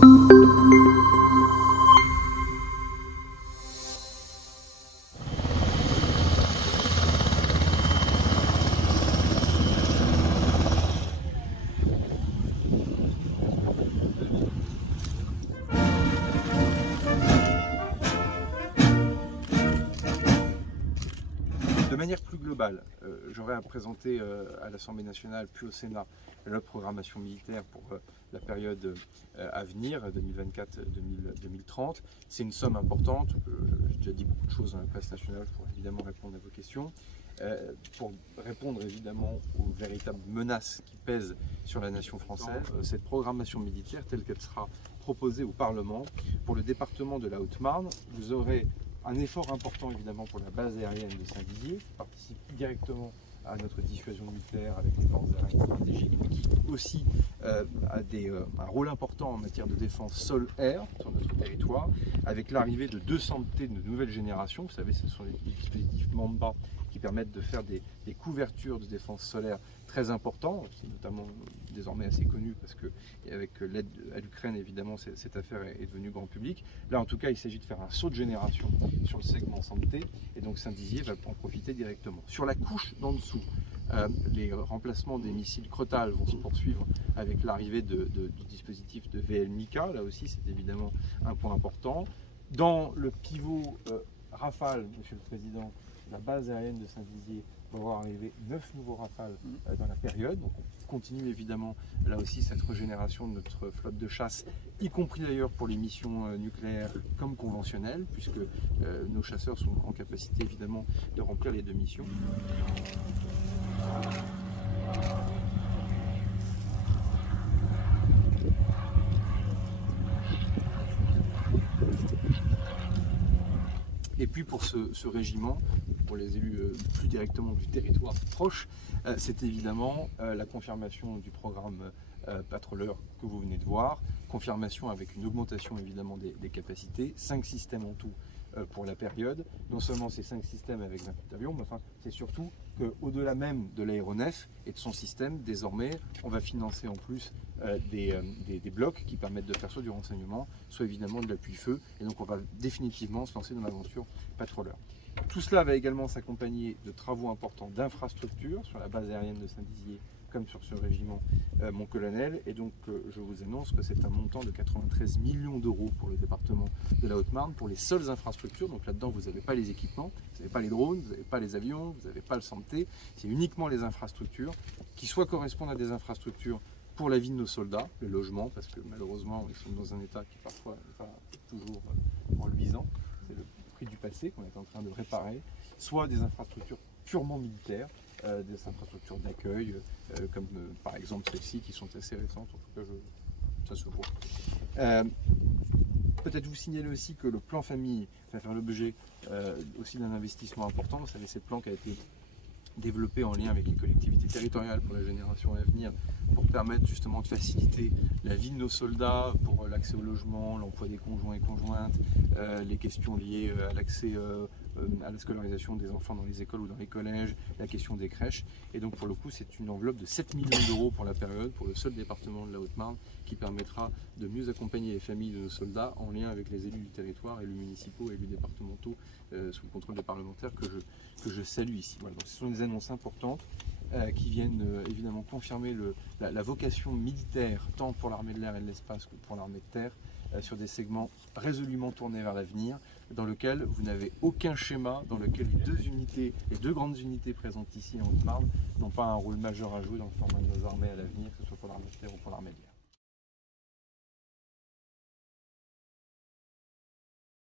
De manière plus globale, j'aurais à présenter à l'Assemblée nationale puis au Sénat la programmation militaire pour la période à venir, 2024-2030. C'est une somme importante, j'ai déjà dit beaucoup de choses dans la presse nationale pour évidemment répondre à vos questions. Pour répondre évidemment aux véritables menaces qui pèsent sur la nation française, cette programmation militaire telle qu'elle sera proposée au Parlement, pour le département de la Haute-Marne, vous aurez un effort important évidemment pour la base aérienne de Saint-Dizier, qui participe directement à notre dissuasion nucléaire avec les forces aériennes stratégiques, mais qui aussi a un rôle important en matière de défense sol-air sur notre territoire, avec l'arrivée de 200 T de nouvelle génération. Vous savez, ce sont les dispositifs Mamba qui permettent de faire des couvertures de défense solaire très importants. C'est notamment désormais assez connu parce que avec l'aide à l'Ukraine, évidemment, cette affaire est devenue grand public. Là, en tout cas, il s'agit de faire un saut de génération sur le segment santé, et donc Saint-Dizier va en profiter directement. Sur la couche d'en dessous, les remplacements des missiles Crotale vont se poursuivre avec l'arrivée du dispositif de VL-MICA. Là aussi, c'est évidemment un point important. Dans le pivot Rafale, Monsieur le Président, la base aérienne de Saint-Dizier va voir arriver 9 nouveaux Rafales dans la période. Donc on continue évidemment là aussi cette régénération de notre flotte de chasse, y compris d'ailleurs pour les missions nucléaires comme conventionnelles, puisque nos chasseurs sont en capacité évidemment de remplir les deux missions. Et puis pour ce régiment, pour les élus plus directement du territoire proche, c'est évidemment la confirmation du programme Patroleur que vous venez de voir, confirmation avec une augmentation évidemment des capacités, 5 systèmes en tout pour la période. Non seulement ces 5 systèmes avec 28 avions, mais enfin c'est surtout qu'au-delà même de l'aéronef et de son système, désormais on va financer en plus des blocs qui permettent de faire soit du renseignement, soit évidemment de l'appui-feu, et donc on va définitivement se lancer dans l'aventure Patroleur. Tout cela va également s'accompagner de travaux importants d'infrastructures sur la base aérienne de Saint-Dizier comme sur ce régiment mon colonel, et donc je vous annonce que c'est un montant de 93 millions d'euros pour le département de la Haute-Marne pour les seules infrastructures. Donc là-dedans vous n'avez pas les équipements, vous n'avez pas les drones, vous n'avez pas les avions, vous n'avez pas le santé, c'est uniquement les infrastructures qui soit correspondent à des infrastructures pour la vie de nos soldats, le logement, parce que malheureusement ils sont dans un état qui parfois n'est pas toujours reluisant, c'est le prix du passé qu'on est en train de réparer, soit des infrastructures purement militaires, des infrastructures d'accueil, comme par exemple celles-ci qui sont assez récentes, en tout cas ça se voit. Peut-être vous signaler aussi que le plan famille va faire l'objet aussi d'un investissement important. Vous savez, c'est le plan qui a été développé en lien avec les collectivités territoriales pour la génération à venir, pour permettre justement de faciliter la vie de nos soldats, pour l'accès au logement, l'emploi des conjoints et conjointes, les questions liées à l'accès à la scolarisation des enfants dans les écoles ou dans les collèges, la question des crèches. Et donc pour le coup, c'est une enveloppe de 7 millions d'euros pour la période, pour le seul département de la Haute-Marne, qui permettra de mieux accompagner les familles de nos soldats en lien avec les élus du territoire, élus municipaux, élus départementaux, sous le contrôle des parlementaires que je salue ici. Voilà, donc ce sont des annonces importantes qui viennent évidemment confirmer la vocation militaire, tant pour l'armée de l'air et de l'espace que pour l'armée de terre, sur des segments résolument tournés vers l'avenir, dans lequel vous n'avez aucun schéma, dans lequel les deux grandes unités présentes ici en Haute-Marne n'ont pas un rôle majeur à jouer dans le format de nos armées à l'avenir, que ce soit pour l'armée de terre ou pour l'armée de l'air.